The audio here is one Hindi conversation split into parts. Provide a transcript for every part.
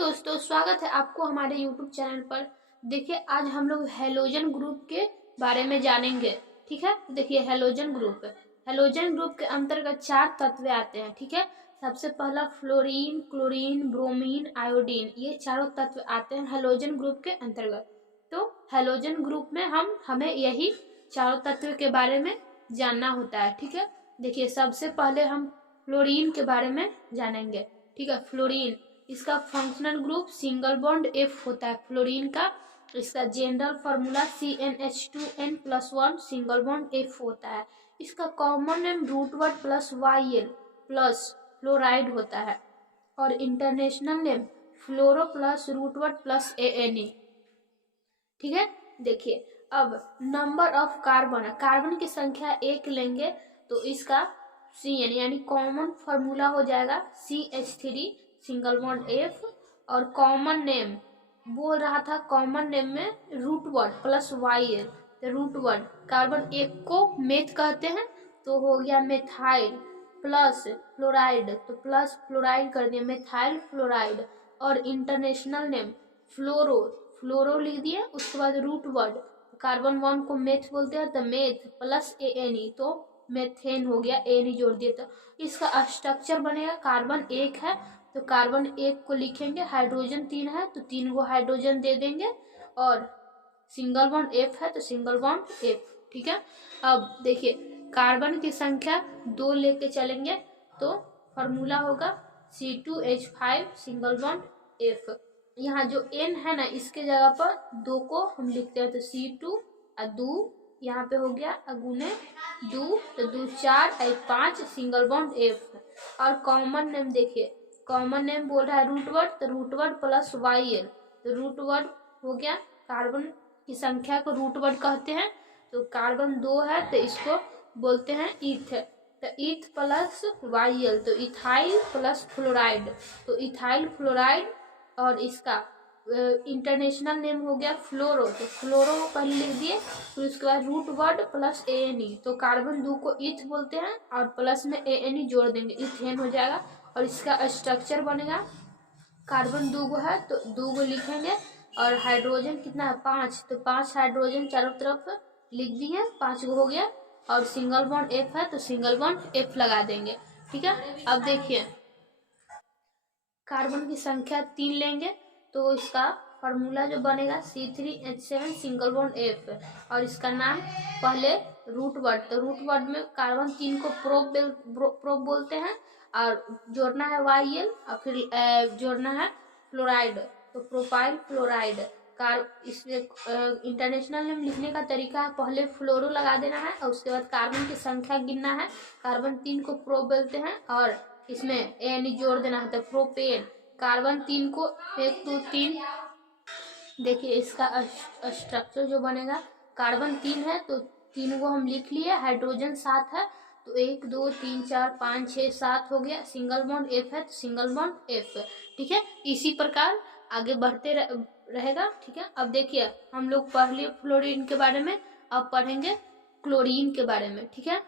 दोस्तों, स्वागत है आपको हमारे YouTube चैनल पर। देखिए, आज हम लोग हेलोजन ग्रुप के बारे में जानेंगे। ठीक है, देखिए हेलोजन ग्रुप के अंतर्गत 4 तत्व आते हैं। ठीक है, सबसे पहला फ्लोरीन, क्लोरीन, ब्रोमीन, आयोडीन, ये चारों तत्व आते हैं हेलोजन ग्रुप के अंतर्गत। तो हेलोजन ग्रुप में हमें यही चारों तत्व के बारे में जानना होता है। ठीक है, देखिए सबसे पहले हम फ्लोरीन के बारे में जानेंगे। ठीक है, फ्लोरीन, इसका functional group single bond F होता है फ्लोरीन का। इसका general formula CnH2n+1 single bond F होता है। इसका common name root word plus YL plus fluoride होता है और international name fluoro plus root word plus ANE। ठीक है, देखिए अब नंबर ऑफ कार्बन की संख्या 1 लेंगे तो इसका Cn यानी कॉमन फार्मूला हो जाएगा CH3 सिंगल बॉन्ड F और कॉमन नेम बोल रहा था, कॉमन नेम में रूट वर्ड प्लस YL। तो रूट वर्ड कार्बन 1 को मेथ कहते हैं तो हो गया मेथाइल प्लस फ्लोराइड, तो प्लस फ्लोराइड कर दिया मेथाइल फ्लोराइड और इंटरनेशनल नेम फ्लोरो लिख दिए। उसके बाद रूट वर्ड कार्बन 1 को मेथ बोलते हैं तो मेथ प्लस ANE तो मेथेन हो गया, ANE जोड़ दिए तो इसका स्ट्रक्चर बनेगा। कार्बन 1 है तो कार्बन 1 को लिखेंगे, हाइड्रोजन 3 है तो 3 को हाइड्रोजन दे देंगे और सिंगल बॉन्ड F है तो सिंगल बॉन्ड F। ठीक है, अब देखिए कार्बन की संख्या 2 लेके चलेंगे तो फार्मूला होगा C2H5 सिंगल बॉन्ड F। यहाँ जो N है ना, इसके जगह पर 2 को हम लिखते हैं तो C2 और 2 यहाँ पे हो गया अगुने 2 तो 2 4 और 5 सिंगल बॉन्ड F। और कॉमन नेम देखिए, कॉमन नेम बोल रहा है रूट वर्ड तो रूट वर्ड प्लस YL तो रूट वर्ड हो गया। कार्बन की संख्या को रूट वर्ड कहते हैं तो कार्बन 2 है तो इसको बोलते हैं ईथ, तो ईथ प्लस YL तो इथाइल प्लस फ्लोराइड तो इथाइल फ्लोराइड और इसका इंटरनेशनल नेम हो गया फ्लोरो तो फ्लोरो पहले लिख दिए। फिर उसके बाद रूट वर्ड प्लस ANE तो कार्बन 2 को ईथ बोलते हैं और प्लस में ANE जोड़ देंगे, इथेन हो जाएगा। और इसका स्ट्रक्चर बनेगा, कार्बन 2 है तो 2 लिखेंगे और हाइड्रोजन कितना है 5 तो 5 हाइड्रोजन चारों तरफ लिख दिए, 5 हो गया। और सिंगल बॉन्ड F है तो सिंगल बॉन्ड F लगा देंगे। ठीक है, अब देखिए कार्बन की संख्या 3 लेंगे तो इसका फार्मूला जो बनेगा C3H7 सिंगल बॉन्ड F और इसका नाम पहले रूट वर्ड तो रूट वर्ड में कार्बन 3 को प्रोप बोलते हैं और जोड़ना है YL और फिर जोड़ना है फ्लोराइड तो प्रोपाइल फ्लोराइड। इसमें इंटरनेशनल नेम लिखने का तरीका है, पहले फ्लोरो लगा देना है और उसके बाद कार्बन की संख्या गिनना है। कार्बन 3 को प्रो बोलते हैं और इसमें ANE जोड़ देना है तो प्रोपेन। कार्बन 3 को 1 2 3 देखिए इसका स्ट्रक्चर जो बनेगा, कार्बन 3 है तो 3 को हम लिख लिए, हाइड्रोजन 7 है तो 1 2 3 4 5 6 7 हो गया, सिंगल बॉन्ड F है तो सिंगल बॉन्ड F। ठीक है, इसी प्रकार आगे बढ़ते रहेगा। ठीक है, अब देखिए हम लोग पढ़ लिए फ्लोरीन के बारे में, अब पढ़ेंगे क्लोरीन के बारे में। ठीक है,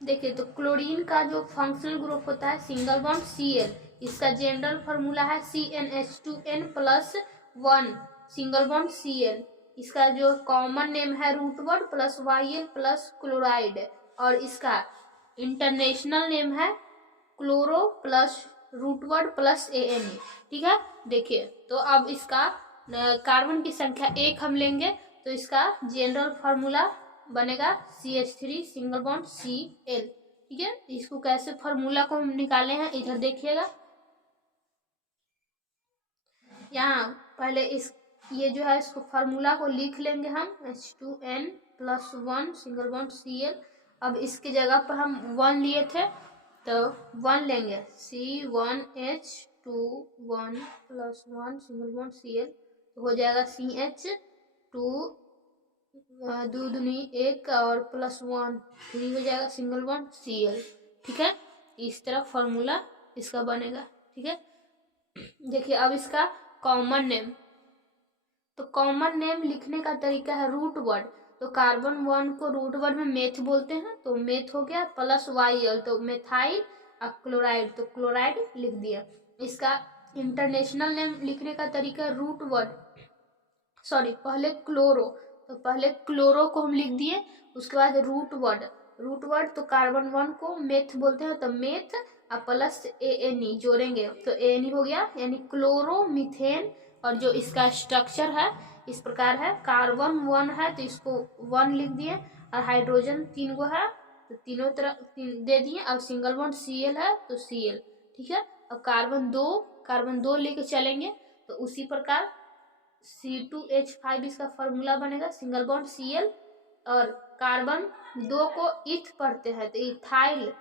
देखिए तो क्लोरीन का जो फंक्शनल ग्रुप होता है सिंगल बॉन्ड Cl, इसका जनरल फार्मूला है CnH2n+1 सिंगल बॉन्ड Cl। इसका जो कॉमन नेम है root word plus YL plus chloride और इसका इंटरनेशनल नेम है chloro plus root word plus ANE। ठीक है, देखिए तो अब इसका कार्बन की संख्या 1 हम लेंगे तो इसका जनरल फार्मूला बनेगा CH3 सिंगल बॉन्ड Cl। ठीक है, इसको कैसे फार्मूला को हम निकाले हैं इधर देखिएगा। यहाँ पहले ये जो है इसको फार्मूला को लिख लेंगे हम H2n+1 सिंगल बॉन्ड Cl। अब इसके जगह पर हम 1 लिए थे तो 1 लेंगे C1H2 1+1 सिंगल बॉन्ड Cl तो हो जाएगा CH2 2 दूनी 1 और +1 3 हो जाएगा सिंगल बॉन्ड Cl। ठीक है, इस तरह फार्मूला इसका बनेगा। ठीक है, देखिए अब इसका कॉमन नेम, तो कॉमन नेम लिखने का तरीका है रूट वर्ड तो कार्बन 1 को रूट वर्ड में मेथ बोलते हैं तो मेथ हो गया प्लस YL तो मेथाइल और क्लोराइड तो क्लोराइड लिख दिया। इसका इंटरनेशनल नेम लिखने का तरीका रूट वर्ड, सॉरी पहले क्लोरो, तो पहले क्लोरो को हम लिख दिए, उसके बाद रूट वर्ड तो कार्बन 1 को मेथ बोलते हैं, तो मेथ और प्लस ANE जोड़ेंगे तो ANE हो गया, यानी क्लोरोमीथेन। और जो इसका स्ट्रक्चर है इस प्रकार है, कार्बन 1 है तो इसको 1 लिख दिए, और हाइड्रोजन 3 को है तो तीनों तरफ 3 दे दिए, और सिंगल बॉन्ड Cl है तो Cl, ठीक है। अब कार्बन 2 लेके चलेंगे तो उसी प्रकार C2H5 इसका फॉर्मूला बनेगा, सिंगल बॉन्ड Cl, और कार्बन 2 को इथ पढ़ते हैं तो इथाइल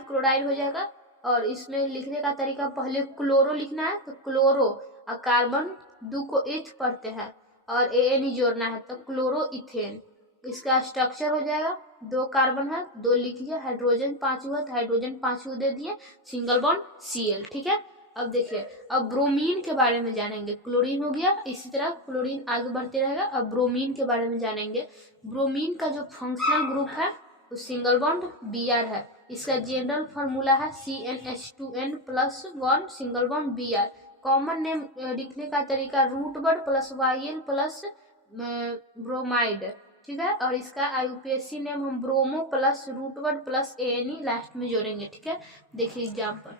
क्लोराइड हो जाएगा। और इसमें लिखने का तरीका पहले क्लोरो लिखना है तो क्लोरो, और कार्बन 2 को इथ पढ़ते हैं और ANE जोड़ना है तो क्लोरो इथेन। इसका स्ट्रक्चर हो जाएगा, 2 कार्बन है 2 लिख लिया, हाइड्रोजन 5 हुआ तो हाइड्रोजन 5 को दे दिए, सिंगल बॉन्ड Cl, ठीक है। अब देखिए, अब ब्रोमीन के बारे में जानेंगे, क्लोरीन हो गया, इसी तरह क्लोरीन आगे बढ़ते रहेगा। अब ब्रोमीन के बारे में जानेंगे। ब्रोमीन का जो फंक्शनल ग्रुप है वो सिंगल बॉन्ड Br है। इसका जनरल फार्मूला है CnH2n+1 single bond Br। Common name लिखने का तरीका root word plus Yl plus bromide, ठीक है। और इसका IUPAC नेम हम bromo plus root word plus ANE last में जोड़ेंगे, ठीक है। देखिए एग्जाम्पल,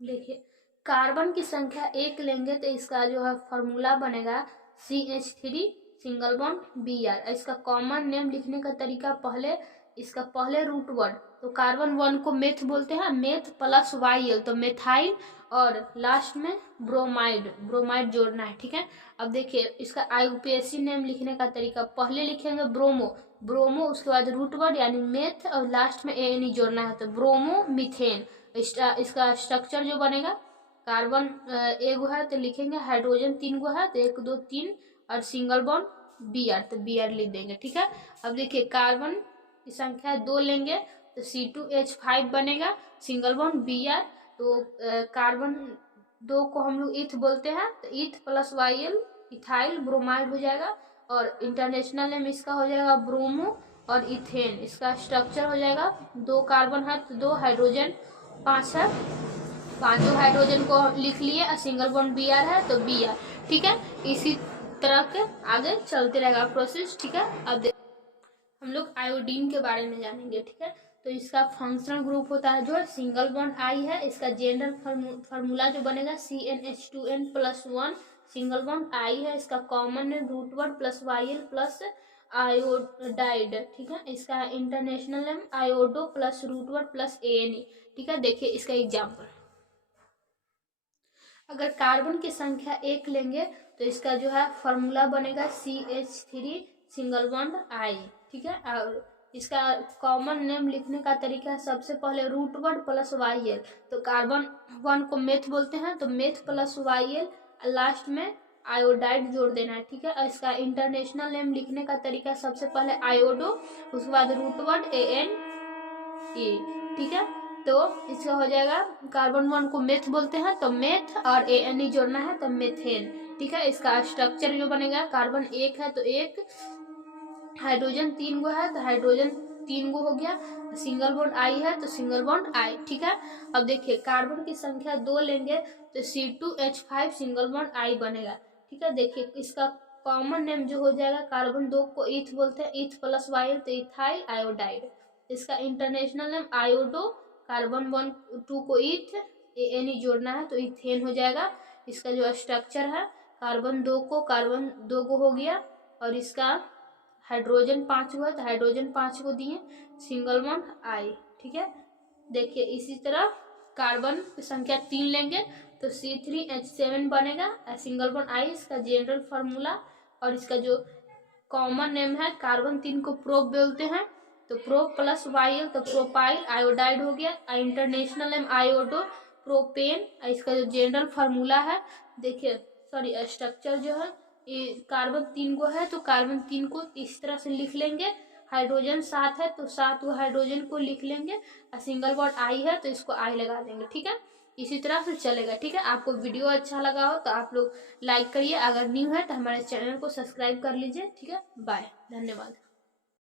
देखिए कार्बन की संख्या 1 लेंगे तो इसका जो है फॉर्मूला बनेगा CH3 सिंगल बॉन्ड Br। इसका कॉमन नेम लिखने का तरीका पहले रूट वर्ड, तो कार्बन 1 को मेथ बोलते हैं, मेथ प्लस Yl तो मेथाइल, और लास्ट में ब्रोमाइड जोड़ना है, ठीक है। अब देखिए इसका IUPAC नेम लिखने का तरीका, पहले लिखेंगे ब्रोमो, उसके बाद रूट वर्ड यानी मेथ, और लास्ट में ANE जोड़ना है तो ब्रोमो मीथेन। इसका स्ट्रक्चर जो बनेगा, कार्बन 1 है तो लिखेंगे, हाइड्रोजन 3 गो है तो 1 2 3, और सिंगल बॉन्ड Br तो Br लिख देंगे, ठीक है। अब देखिए कार्बन की संख्या 2 लेंगे तो C2H5 बनेगा, सिंगल बॉन्ड Br, तो कार्बन 2 को हम लोग इथ बोलते हैं तो इथ प्लस Yl इथाइल ब्रोमाइड हो जाएगा, और इंटरनेशनल नेम इसका हो जाएगा ब्रोमो और इथेन। इसका स्ट्रक्चर हो जाएगा, 2 कार्बन है तो 2 हाइड्रोजन 5 है, 5 हाइड्रोजन को लिख लिए, और सिंगल बॉन्ड Br है तो Br, ठीक है। इसी तरह के आगे चलते रहेगा प्रोसेस, ठीक है। अब हम लोग आयोडीन के बारे में जानेंगे, ठीक है। तो इसका फंक्शनल ग्रुप होता है जो सिंगल बॉन्ड I है, इसका जनरल फार्मूला जो बनेगा CnH2n+1 सिंगल बॉन्ड I है। इसका common root word plus Yl plus iodide, ठीक है। इसका international name iodo plus root word plus ANE, ठीक है। देखिए इसका एग्जाम्पल, अगर कार्बन की संख्या 1 लेंगे तो इसका जो है फॉर्मूला बनेगा CH3 सिंगल बॉन्ड I, ठीक है। और इसका कॉमन नेम लिखने का तरीका है, सबसे पहले रूट वर्ड प्लस Yl, तो कार्बन 1 को मेथ बोलते हैं तो मेथ प्लस Yl, लास्ट में आयोडाइड जोड़ देना है, ठीक है। और इसका इंटरनेशनल नेम लिखने का तरीका सबसे पहले आयोडो, उसके बाद रूट वर्ड ANE, ठीक है। तो इसका हो जाएगा, कार्बन 1 को मेथ बोलते हैं तो मेथ, और ANE जोड़ना है तो मेथेन, ठीक है। इसका स्ट्रक्चर जो बनेगा, कार्बन 1 है तो 1, हाइड्रोजन 3 गो है तो हाइड्रोजन 3 गो हो गया, सिंगल बॉन्ड I है तो सिंगल बॉन्ड I, ठीक है। अब देखिए कार्बन की संख्या 2 लेंगे तो C2H5 सिंगल बॉन्ड I बनेगा, ठीक है। देखिए इसका कॉमन नेम जो हो जाएगा, कार्बन 2 को इथ बोलते हैं, इथ प्लस Yl तो इथाइल आयोडाइड। इसका इंटरनेशनल नेम आयोडो, कार्बन 2 को इथ, ANE जोड़ना है तो इथेन हो जाएगा। इसका जो स्ट्रक्चर है, कार्बन 2 को हो गया, और इसका हाइड्रोजन 5 हुआ तो हाइड्रोजन 5 को दिए, सिंगल बॉन्ड I, ठीक है। देखिए इसी तरह कार्बन की संख्या 3 लेंगे तो C3H7 बनेगा, सिंगल बॉन्ड I, इसका जनरल फार्मूला। और इसका जो कॉमन नेम है, कार्बन 3 को प्रोप बोलते हैं तो प्रोप प्लस Yl तो प्रोपाइल आयोडाइड हो गया, इंटरनेशनल नेम आयोडो प्रोपेन। इसका जो जनरल फार्मूला है, देखिए सॉरी स्ट्रक्चर जो है, ये कार्बन 3 को है तो कार्बन 3 को इस तरह से लिख लेंगे, हाइड्रोजन 7 है तो 7 हाइड्रोजन को लिख लेंगे, और सिंगल बॉन्ड I है तो इसको I लगा देंगे, ठीक है। इसी तरह से चलेगा, ठीक है। आपको वीडियो अच्छा लगा हो तो आप लोग लाइक करिए, अगर न्यू है तो हमारे चैनल को सब्सक्राइब कर लीजिए, ठीक है। बाय, धन्यवाद।